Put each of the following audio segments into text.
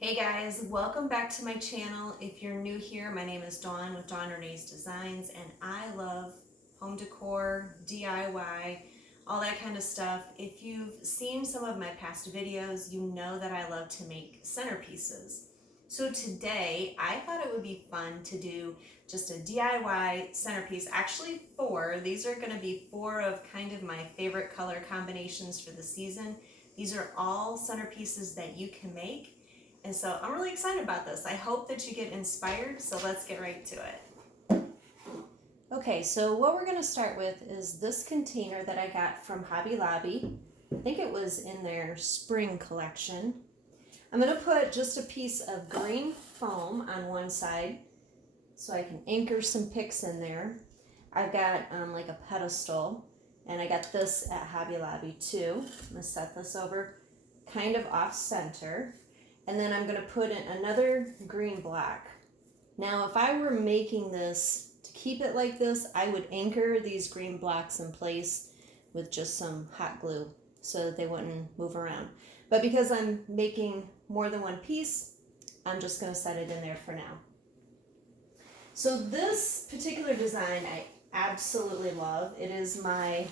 Hey guys, welcome back to my channel. If you're new here, my name is Dawn with Dawn Renee's Designs, and I love home decor, DIY, all that kind of stuff. If you've seen some of my past videos, you know that I love to make centerpieces. So today, I thought it would be fun to do just a DIY centerpiece, actually four. These are gonna be four of kind of my favorite color combinations for the season. These are all centerpieces that you can make. And so I'm really excited about this. I hope that you get inspired, so let's get right to it. Okay, so what we're gonna start with is this container that I got from Hobby Lobby. I think it was in their spring collection. I'm gonna put just a piece of green foam on one side so I can anchor some picks in there. I've got like a pedestal, and I got this at Hobby Lobby too. I'm gonna set this over kind of off center. And then I'm going to put in another green block. Now, if I were making this to keep it like this, I would anchor these green blocks in place with just some hot glue so that they wouldn't move around. But because I'm making more than one piece, I'm just going to set it in there for now. So this particular design I absolutely love. It is my,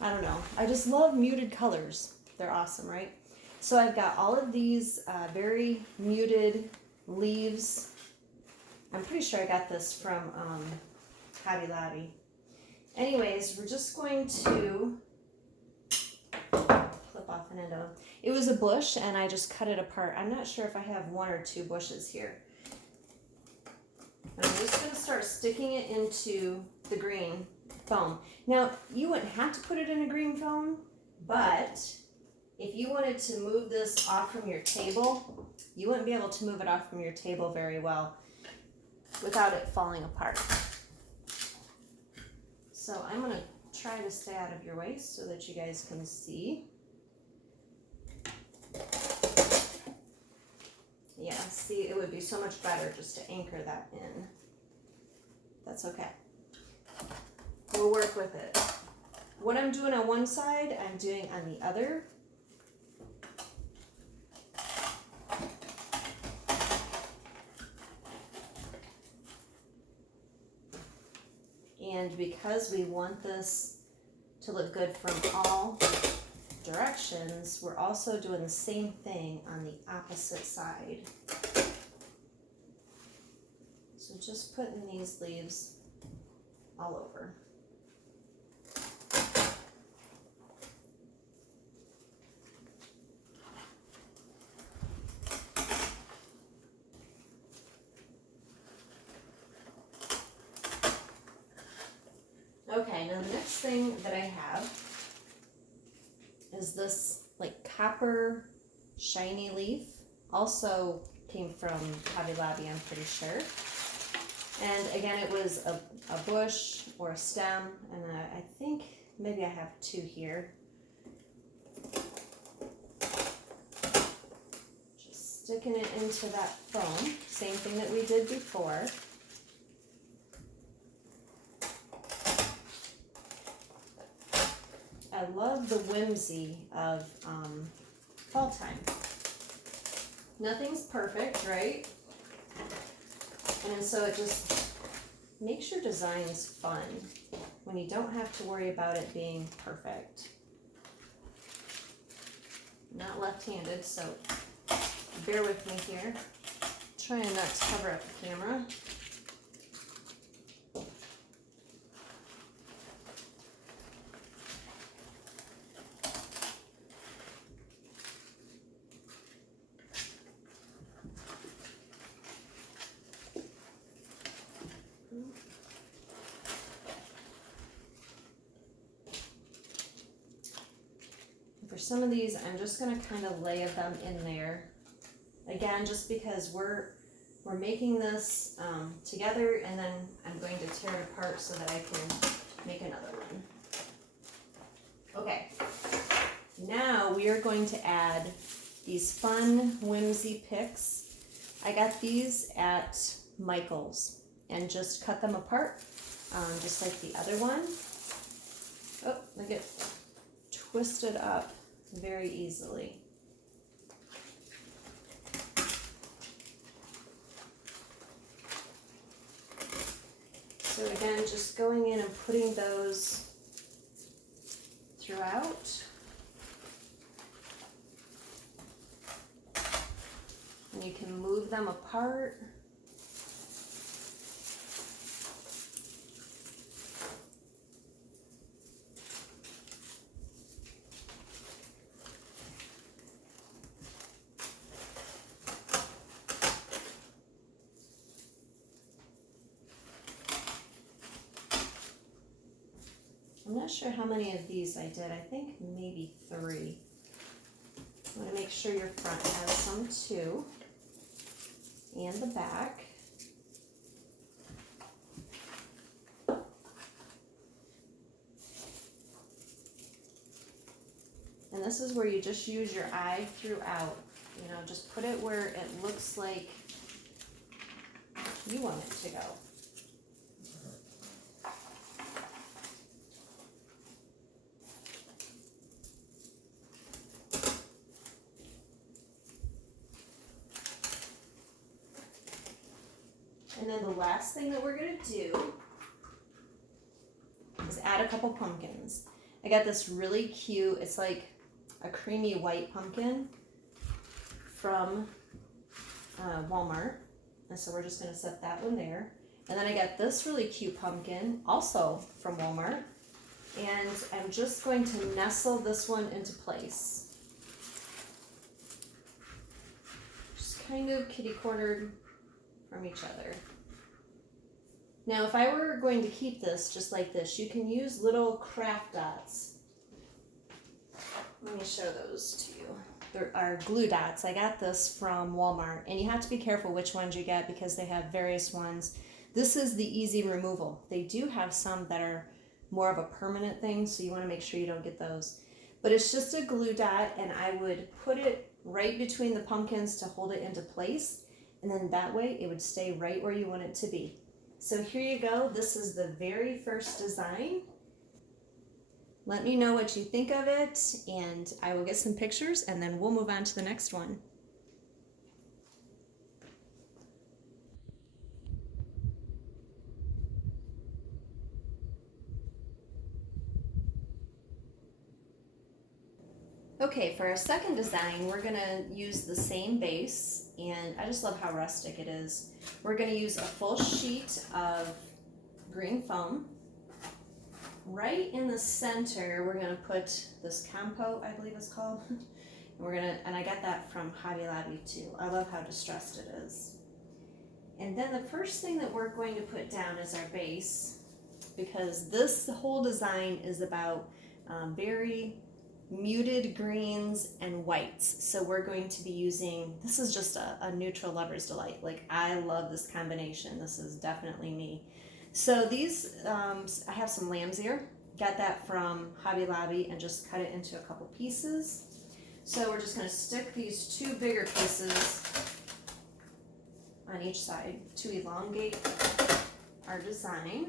I don't know, I just love muted colors. They're awesome, right? So I've got all of these very muted leaves. I'm pretty sure I got this from Hobby Lobby. Anyways, we're just going to clip off an end of them. It was a bush and I just cut it apart. I'm not sure if I have one or two bushes here. I'm just going to start sticking it into the green foam. Now, you wouldn't have to put it in a green foam, but if you wanted to move this off from your table, you wouldn't be able to move it off from your table very well without it falling apart. So I'm going to try to stay out of your way so that you guys can see. Yeah, see, it would be so much better just to anchor that in. That's okay. We'll work with it. What I'm doing on one side, I'm doing on the other. And because we want this to look good from all directions, we're also doing the same thing on the opposite side. So just putting these leaves all over. Okay, now the next thing that I have is this like copper shiny leaf. Also came from Hobby Lobby, I'm pretty sure. And again, it was a bush or a stem, and I think maybe I have two here. Just sticking it into that foam, same thing that we did before. I love the whimsy of fall time. Nothing's perfect, right? And so it just makes your designs fun when you don't have to worry about it being perfect. I'm not left-handed, so bear with me here. Trying not to cover up the camera. For some of these, I'm just going to kind of lay them in there. Again, just because we're making this together, and then I'm going to tear it apart so that I can make another one. Okay, now we are going to add these fun whimsy picks. I got these at Michael's and just cut them apart, just like the other one. Oh, they get twisted up very easily. So again, just going in and putting those throughout. And you can move them apart. I'm not sure how many of these I did. I think maybe 3. I want to make sure your front has some too, and the back. And this is where you just use your eye throughout. You know, just put it where it looks like you want it to go. And then the last thing that we're going to do is add a couple pumpkins. I got this really cute, it's like a creamy white pumpkin from Walmart. And so we're just going to set that one there. And then I got this really cute pumpkin, also from Walmart. And I'm just going to nestle this one into place. Just kind of kitty-cornered from each other. Now, if I were going to keep this just like this, you can use little craft dots. Let me show those to you. There are glue dots. I got this from Walmart, and you have to be careful which ones you get because they have various ones. This is the easy removal. They do have some that are more of a permanent thing, so you want to make sure you don't get those. But it's just a glue dot, and I would put it right between the pumpkins to hold it into place, and then that way it would stay right where you want it to be. So here you go. This is the very first design. Let me know what you think of it, and I will get some pictures, and then we'll move on to the next one. Okay, for our second design, we're gonna use the same base, and I just love how rustic it is. We're gonna use a full sheet of green foam. Right in the center, we're gonna put this compo, I believe it's called. And I got that from Hobby Lobby too. I love how distressed it is. And then the first thing that we're going to put down is our base, because this whole design is about very muted greens and whites. So we're going to be using, this is just a neutral lover's delight. Like, I love this combination. This is definitely me. So these, I have some lamb's ear. Got that from Hobby Lobby and just cut it into a couple pieces. So we're just going to stick these 2 bigger pieces on each side to elongate our design.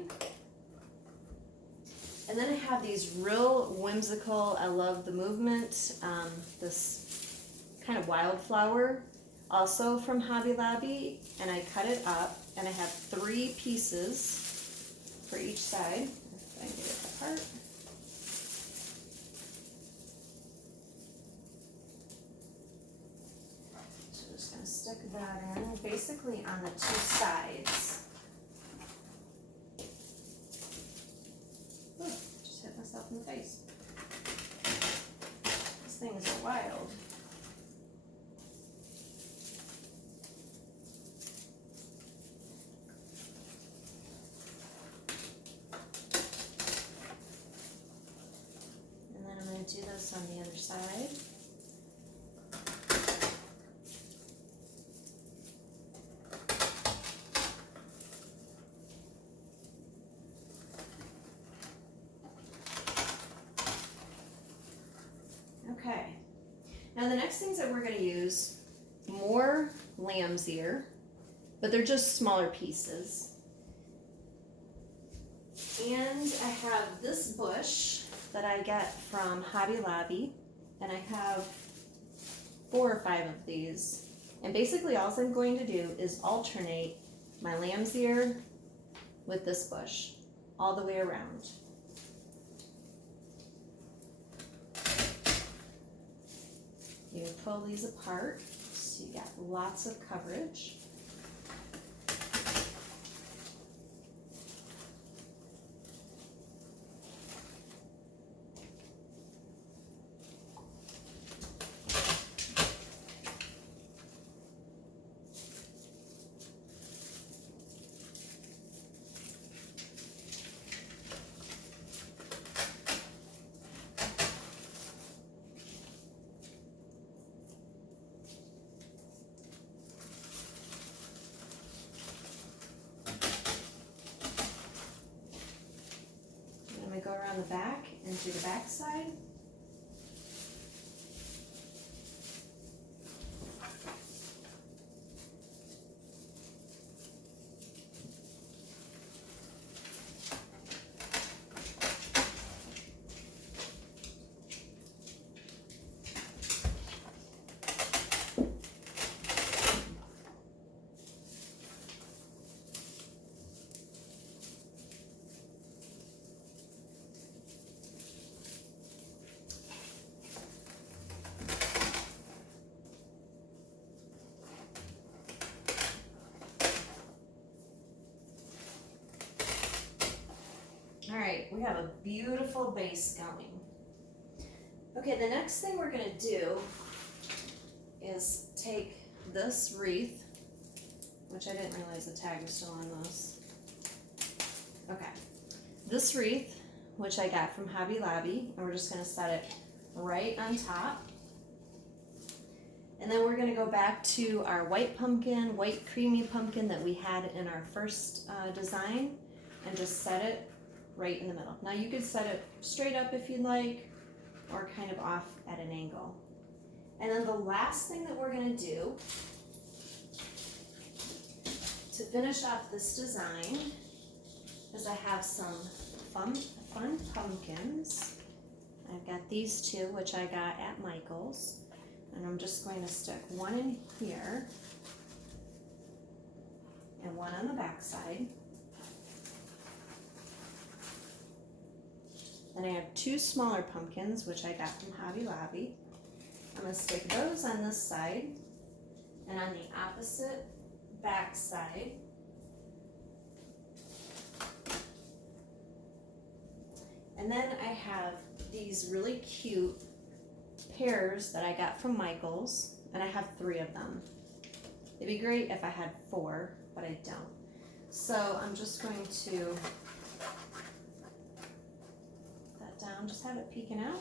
And then I have these real whimsical, I love the movement, this kind of wildflower, also from Hobby Lobby, and I cut it up, and I have 3 pieces for each side, if I can get it apart. So I'm just going to stick that in, basically on the 2 sides. Myself in the face. These things are wild. And then I'm going to do this on the other side. Okay, now the next things that we're going to use, more lamb's ear, but they're just smaller pieces. And I have this bush that I get from Hobby Lobby, and I have 4 or 5 of these. And basically all I'm going to do is alternate my lamb's ear with this bush all the way around. You pull these apart so you got lots of coverage. Go around the back and do the back side. All right, we have a beautiful base going. Okay, the next thing we're gonna do is take this wreath, which I didn't realize the tag was still on this. Okay, this wreath, which I got from Hobby Lobby, and we're just gonna set it right on top. And then we're gonna go back to our white pumpkin, white creamy pumpkin that we had in our first design, and just set it right in the middle. Now you could set it straight up if you'd like, or kind of off at an angle. And then the last thing that we're gonna do to finish off this design is I have some fun pumpkins. I've got these two, which I got at Michael's. And I'm just going to stick one in here and one on the back side. Then I have two smaller pumpkins, which I got from Hobby Lobby. I'm going to stick those on this side, and on the opposite back side, and then I have these really cute pears that I got from Michael's, and I have 3 of them. It'd be great if I had 4, but I don't. So I'm just going to down, just have it peeking out.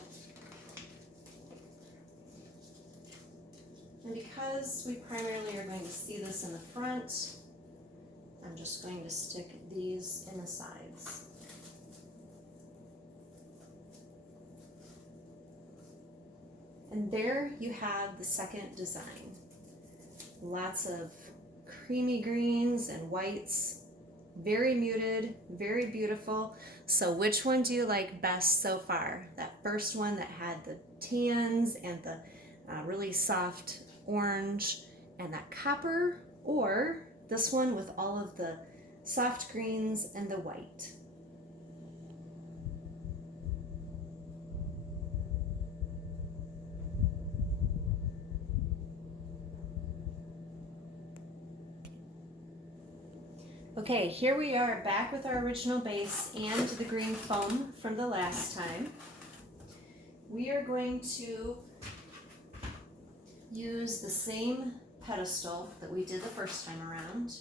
And because we primarily are going to see this in the front, I'm just going to stick these in the sides. And there you have the second design. Lots of creamy greens and whites. Very muted, very beautiful. So which one do you like best so far? That first one that had the tans and the really soft orange and that copper, or this one with all of the soft greens and the white? Okay, here we are back with our original base and the green foam from the last time. We are going to use the same pedestal that we did the first time around.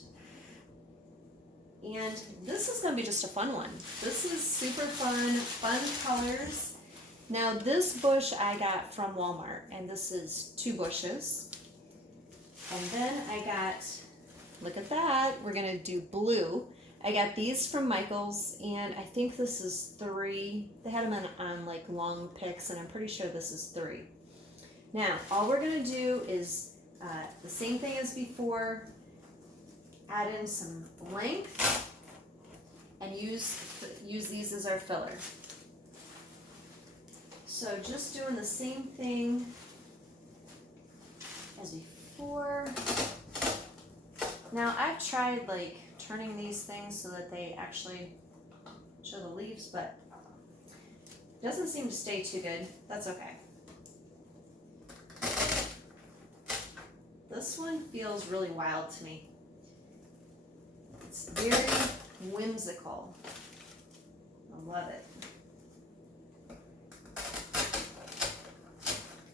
And this is going to be just a fun one. This is super fun colors. Now this bush I got from Walmart, and this is 2 bushes. And then I got, look at that, we're gonna do blue. I got these from Michael's, and I think this is 3. They had them on like long picks, and I'm pretty sure this is 3. Now, all we're gonna do is the same thing as before, add in some length, and use these as our filler. So just doing the same thing as before. Now I've tried turning these things so that they actually show the leaves, but it doesn't seem to stay too good. That's okay. This one feels really wild to me. It's very whimsical. I love it.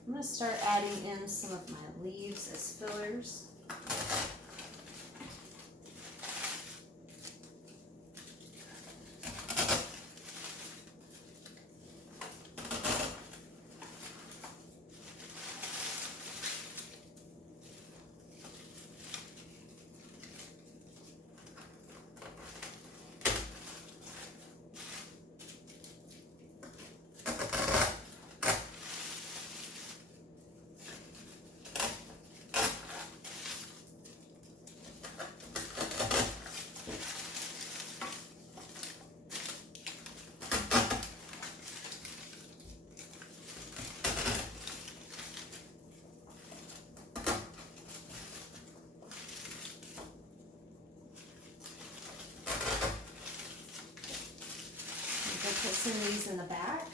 I'm going to start adding in some of my leaves as fillers. Placing these in the back.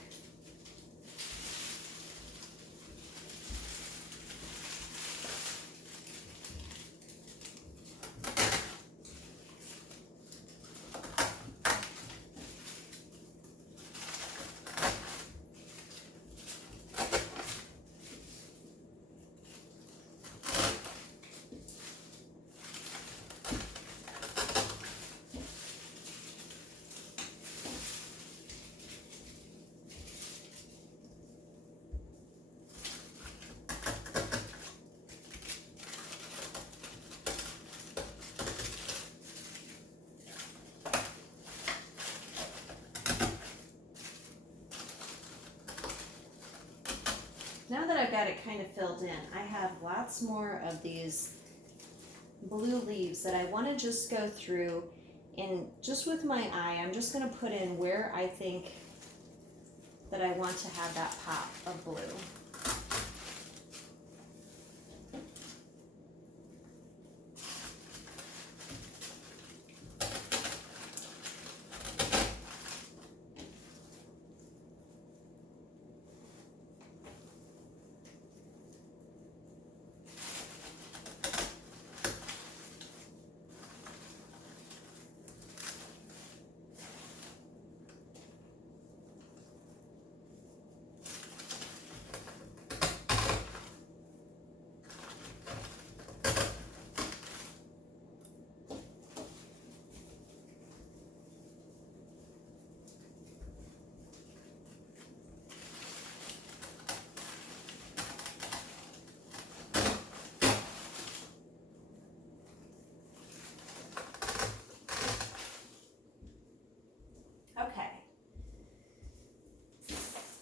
Now that I've got it kind of filled in, I have lots more of these blue leaves that I want to just go through, and just with my eye, I'm just going to put in where I think that I want to have that pop of blue.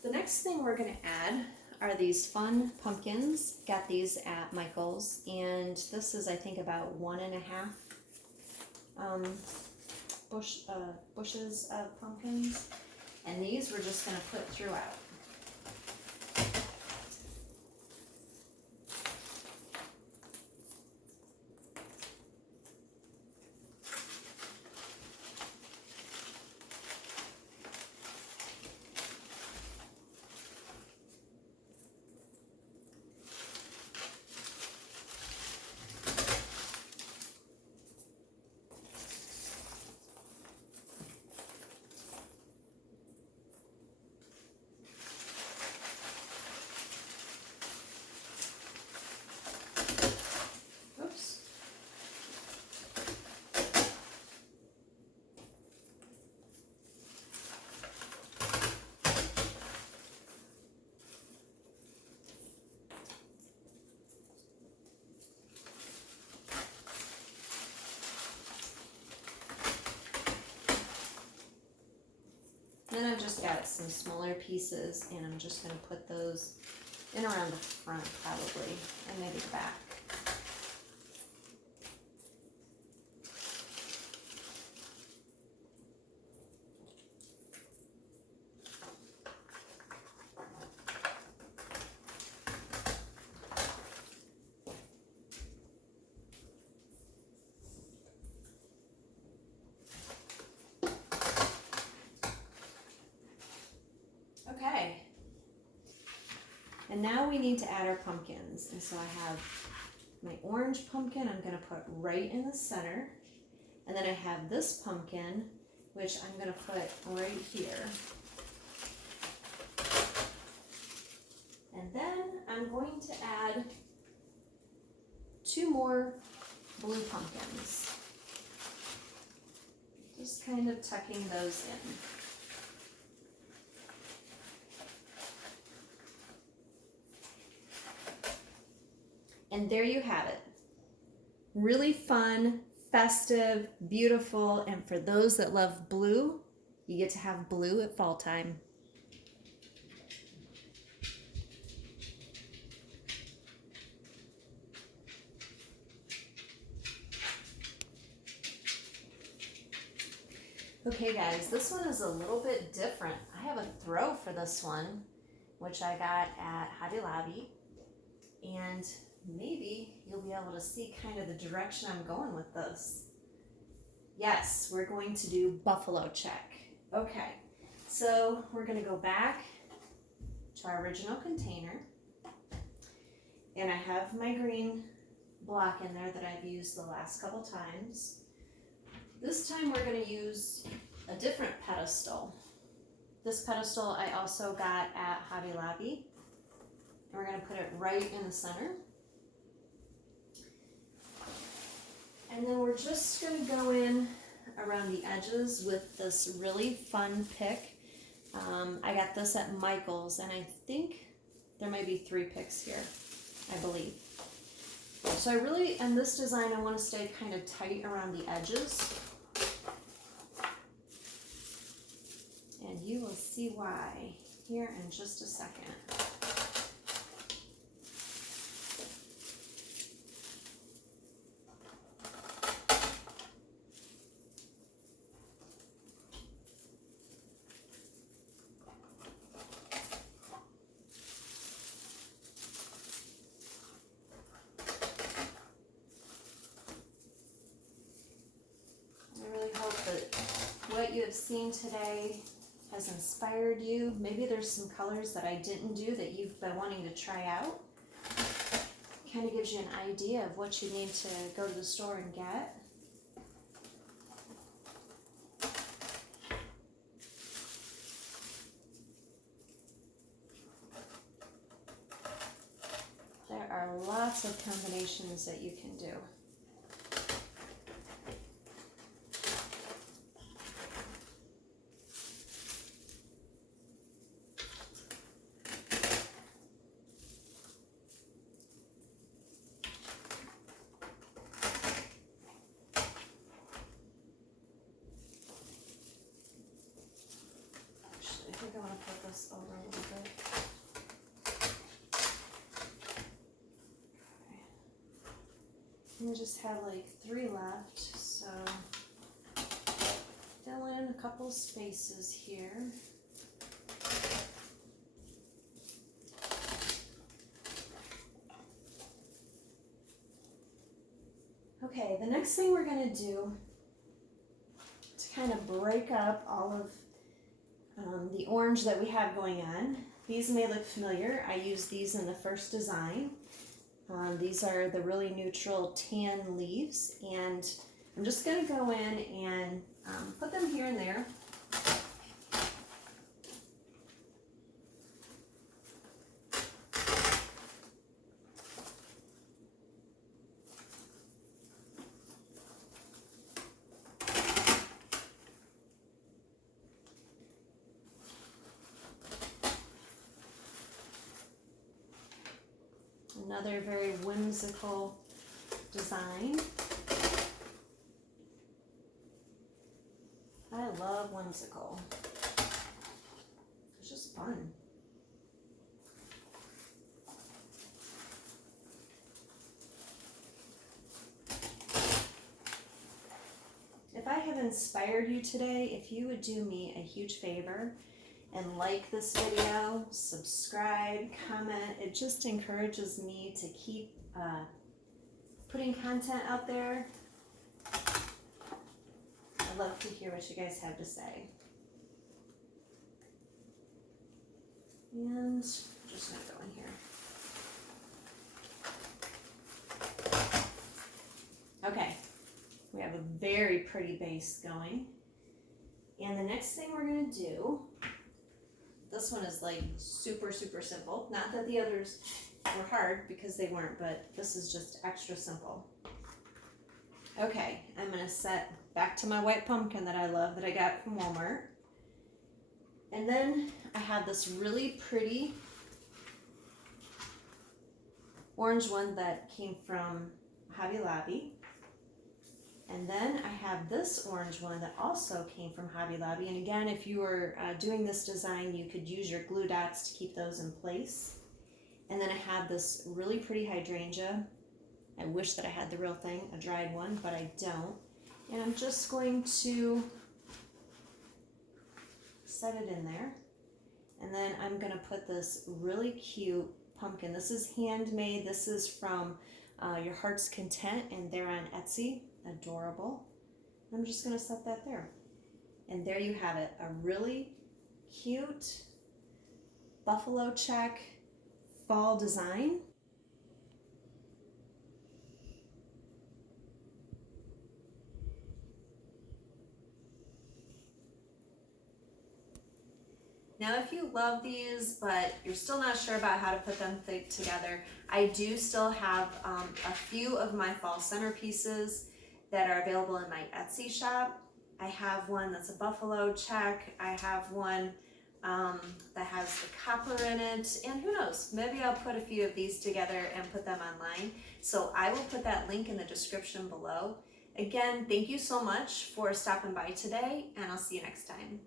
The next thing we're going to add are these fun pumpkins. Got these at Michael's, and this is, I think, about 1.5 bushes of pumpkins, and these we're just going to put throughout. Then I've just got some smaller pieces, and I'm just going to put those in around the front probably, and maybe the back. And now we need to add our pumpkins. And so I have my orange pumpkin I'm going to put right in the center. And then I have this pumpkin, which I'm going to put right here. And then I'm going to add 2 more blue pumpkins. Just kind of tucking those in. And there you have it. Really fun, festive, beautiful, and for those that love blue, you get to have blue at fall time. Okay guys, this one is a little bit different. I have a throw for this one, which I got at Hobby Lobby, and maybe you'll be able to see kind of the direction I'm going with this. Yes, we're going to do buffalo check. Okay, so we're going to go back to our original container, and I have my green block in there that I've used the last couple times. This time we're going to use a different pedestal. This pedestal I also got at Hobby Lobby, and we're going to put it right in the center. And then we're just going to go in around the edges with this really fun pick. I got this at Michael's, and I think there might be 3 picks here, I believe. So I really, in this design, I want to stay kind of tight around the edges. And you will see why here in just a second. What you have seen today has inspired you. Maybe there's some colors that I didn't do that you've been wanting to try out. Kind of gives you an idea of what you need to go to the store and get. There are lots of combinations that you can do. I think I want to put this over a little bit. Okay. And we just have like 3 left, so fill in a couple spaces here. Okay, the next thing we're going to do to kind of break up all of the orange that we have going on. These may look familiar. I used these in the first design. These are the really neutral tan leaves, and I'm just going to go in and put them here and there. Another very whimsical design. I love whimsical. It's just fun. If I have inspired you today, if you would do me a huge favor and like this video, subscribe, comment. It just encourages me to keep putting content out there. I love to hear what you guys have to say. And I'm just gonna go in here. a very pretty base going. And the next thing we're gonna do, this one is like super, super simple. Not that the others were hard, because they weren't, but this is just extra simple. Okay, I'm gonna set back to my white pumpkin that I love, that I got from Walmart. And then I have this really pretty orange one that came from Hobby Lobby. And then I have this orange one that also came from Hobby Lobby. And again, if you were doing this design, you could use your glue dots to keep those in place. And then I have this really pretty hydrangea. I wish that I had the real thing, a dried one, but I don't. And I'm just going to set it in there. And then I'm gonna put this really cute pumpkin. This is handmade. This is from Your Heart's Content, and they're on Etsy. Adorable. I'm just gonna set that there. And there you have it, a really cute buffalo check fall design. Now, if you love these, but you're still not sure about how to put them together, I do still have a few of my fall centerpieces that are available in my Etsy shop. I have one that's a buffalo check. I have one that has the copper in it, and who knows, maybe I'll put a few of these together and put them online. So I will put that link in the description below. Again, thank you so much for stopping by today, and I'll see you next time.